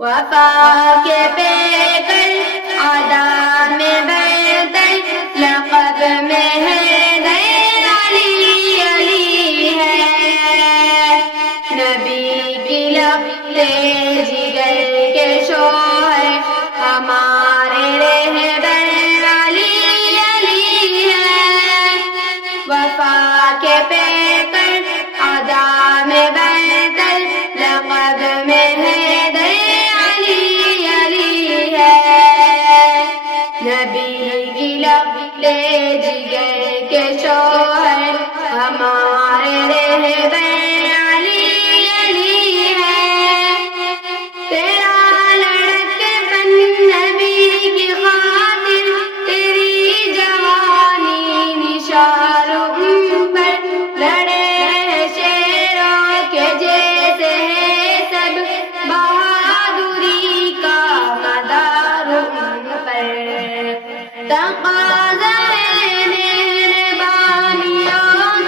وفا کے پیکر ادا میں برتر لقب میں حیدر علی علی ہے، نبی کی لخت جگر کے شوہر ہمارے رہبر علی علی ہے، وفا کے پیکر ادا میں برتر لقب میں حیدر علی علی ہے، نبی کی لخت جگر کے شوہر ہمارے رہبر علی علی ہے، تیرا لڑکپن نبی کی خاطر، تیری جوانی نثار پر لڑے شیروں کے جیسے ہے سب، بہادری کا مدار ان پر، تقاضا ہے مہربانیوں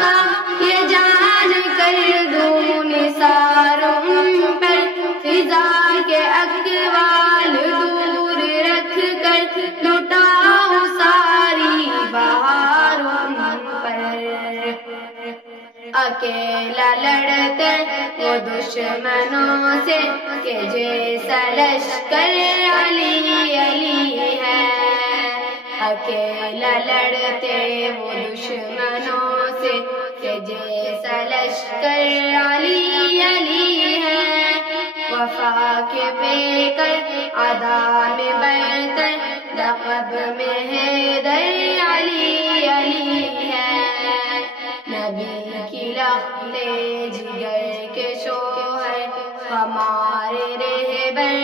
کا یہ جان کر دوں نثار ان پر، فضا کے اقوال دور رکھ کر لٹاؤ ساری بہار ان پر، اکیلا لڑتے وہ دشمنوں سے کہ جیسا لشکر علی علی ہے، اکیلا لڑتے وہ دشمنوں سے کہ جیسا لشکر علی علی ہے، وفا کے پیکر ادا میں برتر لقب میں حیدر علی علی ہے، نبی کی لخت جگر کے شوہر ہمارے رہبر